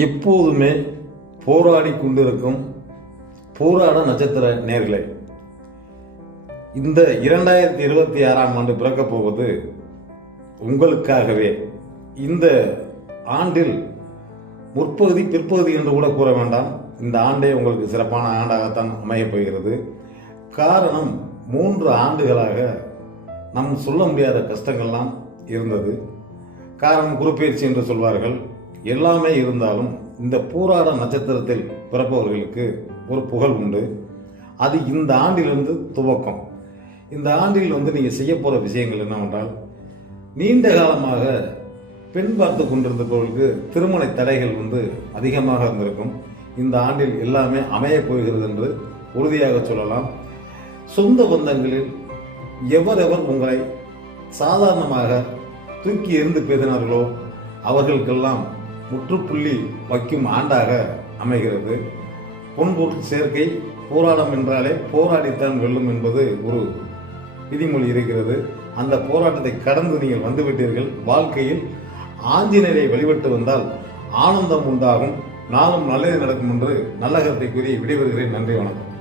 எப்போதுமே போராடி கொண்டிருக்கும் போராட நட்சத்திர நேர்களே, இந்த 2026ஆம் ஆண்டு பிறக்கப் போவது உங்களுக்காகவே. இந்த ஆண்டில் முற்பகுதி பிற்பகுதி என்று கூட கூற வேண்டாம், இந்த ஆண்டே உங்களுக்கு சிறப்பான ஆண்டாகத்தான் அமையப் போகிறது. காரணம், 3 ஆண்டுகளாக நம் சொல்ல முடியாத கஷ்டங்கள்லாம் இருந்தது. காரணம் குருப்பெயர்ச்சி என்று சொல்வார்கள். எல்லாமே இருந்தாலும் இந்த போராட நட்சத்திரத்தில் பிறப்பவர்களுக்கு ஒரு புகழ் உண்டு. அது இந்த ஆண்டிலிருந்து துவக்கம். இந்த ஆண்டில் நீங்கள் செய்ய போகிற விஷயங்கள் என்னவென்றால், நீண்ட காலமாக பெண் பார்த்து கொண்டிருந்தவர்களுக்கு திருமண தடைகள் அதிகமாக இருந்திருக்கும். இந்த ஆண்டில் எல்லாமே அமையப் போகிறது என்று உறுதியாக சொல்லலாம். சொந்த பந்தங்களில் எவரெவர் உங்களை சாதாரணமாக தூக்கி எறிந்து பேசினார்களோ அவர்களுக்கெல்லாம் முற்றுப்புள்ளி வைக்கும் ஆண்டாக அமைகிறது. பொன்பொருள் சேர்க்கை, போராட்டம் என்றாலே போராடித்தான் வெல்லும் என்பது ஒரு விதிமொழி இருக்கிறது. அந்த போராட்டத்தை கடந்து நீங்கள் வந்துவிட்டீர்கள். வாழ்க்கையில் ஆஞ்சநேயரை வழிபட்டு வந்தால் ஆனந்தம் உண்டாகும், நாளும் நல்லது நடக்கும் என்று நல்ல கருத்தை கூறி விடைபெறுகிறேன். நன்றி, வணக்கம்.